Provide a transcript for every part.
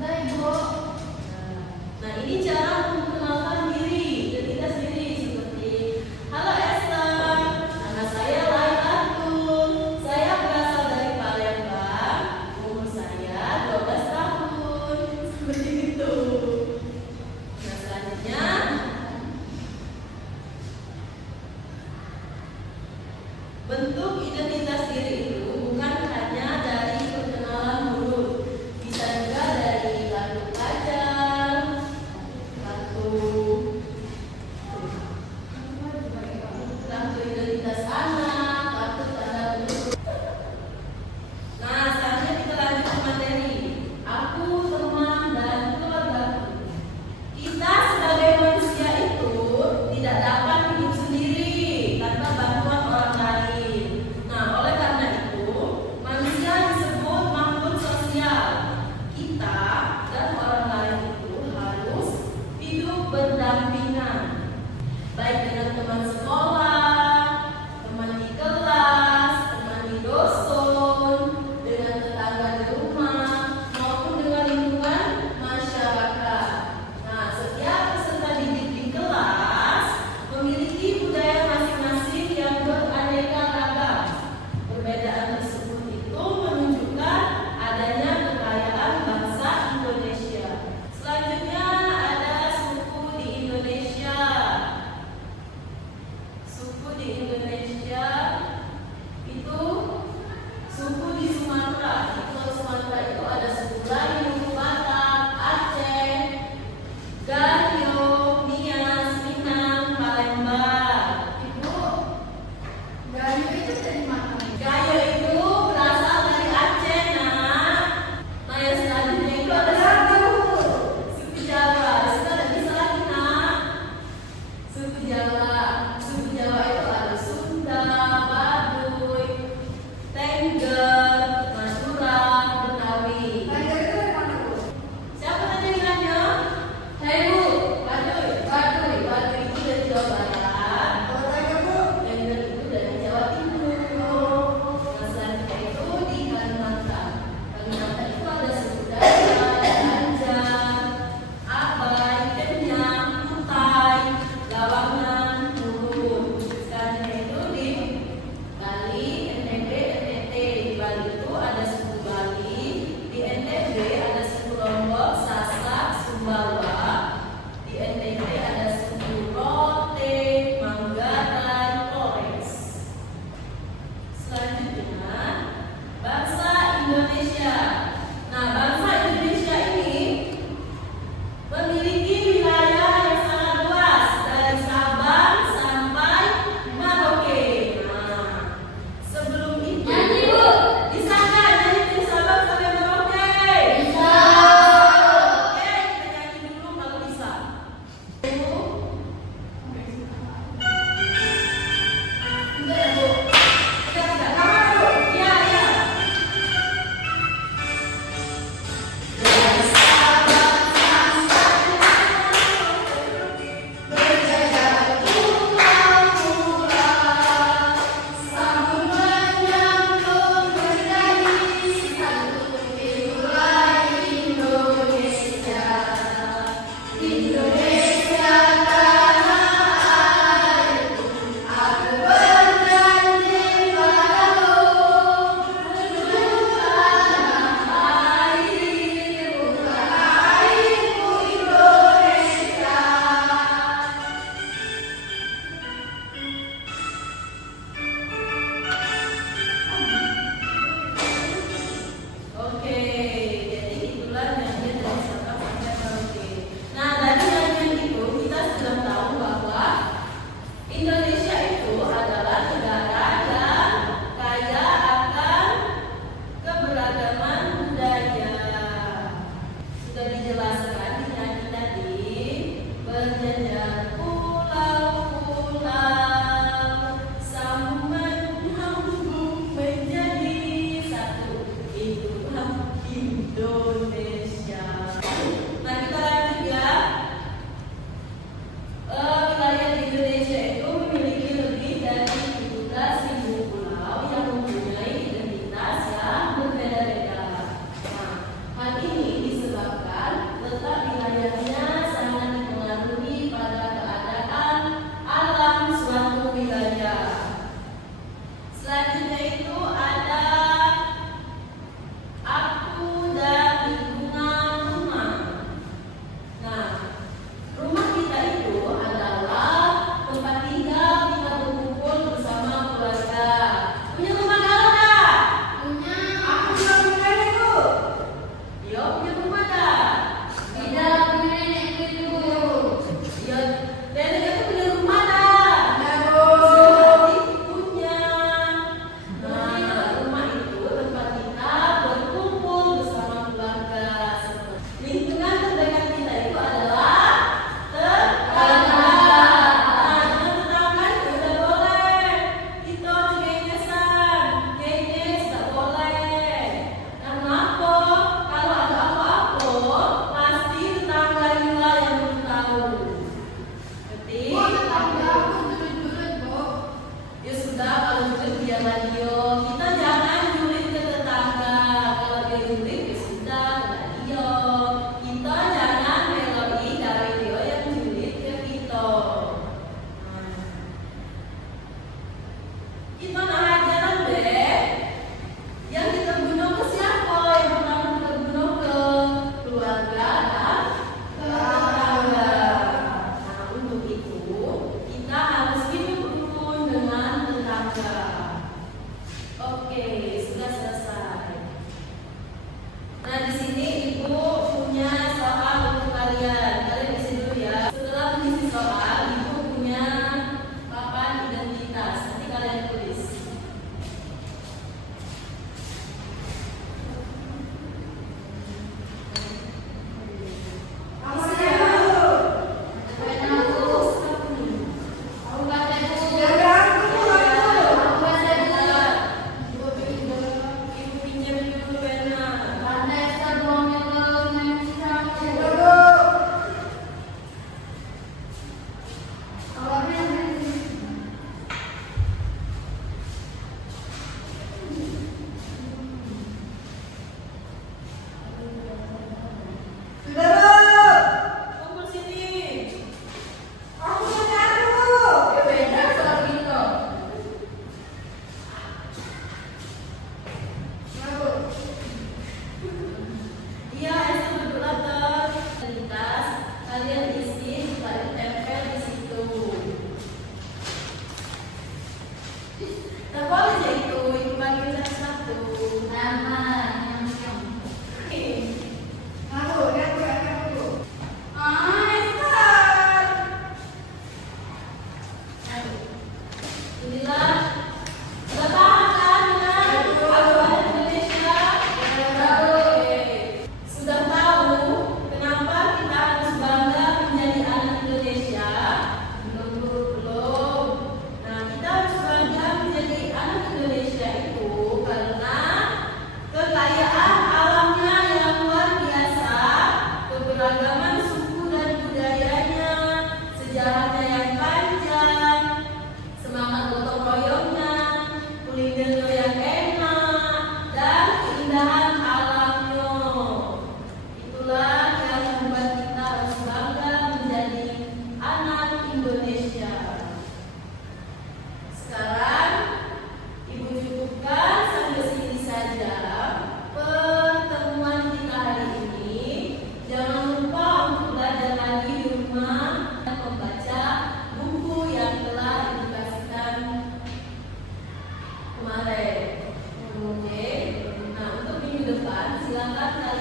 Baik, Bu. Nah, ini cara memperkenalkan diri, identitas diri seperti halo Esther, nama saya Lailatul, saya berasal dari Palembang, umur saya 12 tahun, seperti itu. Nah, selanjutnya bentuk identitas diri itu bukan hanya dari perkenalan mulut, bisa juga dari kartu pelajar, kartu identitas anak, kartu tanda penduduk. Nah, selanjutnya kita lanjut ke materi. Aku, teman, dan keluargaku. Kita sebagai manusia itu tidak dapat hidup sendiri tanpa bantuan orang lain. Nah, oleh karena itu, manusia disebut makhluk sosial. Kita dan orang lain itu harus hidup berdampingan, baik dengan teman sekolah, teman di kelas, teman di dosen, dengan tetangga di rumah, maupun dengan lingkungan masyarakat. Nah, setiap peserta didik di kelas memiliki budaya masing-masing yang beraneka ragam. Perbedaan tersebut itu menunjukkan adanya kekayaan bangsa Indonesia. Selanjutnya ada suku di Indonesia. Suku di Indonesia itu suku di Sumatera. Di Pulau Sumatera itu ada suku Melayu, Batak, Aceh, Gayo, Nias, Minang, Palembang. Ibu, Gayo itu dari mana? Gayo itu berasal dari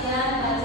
perhatian pada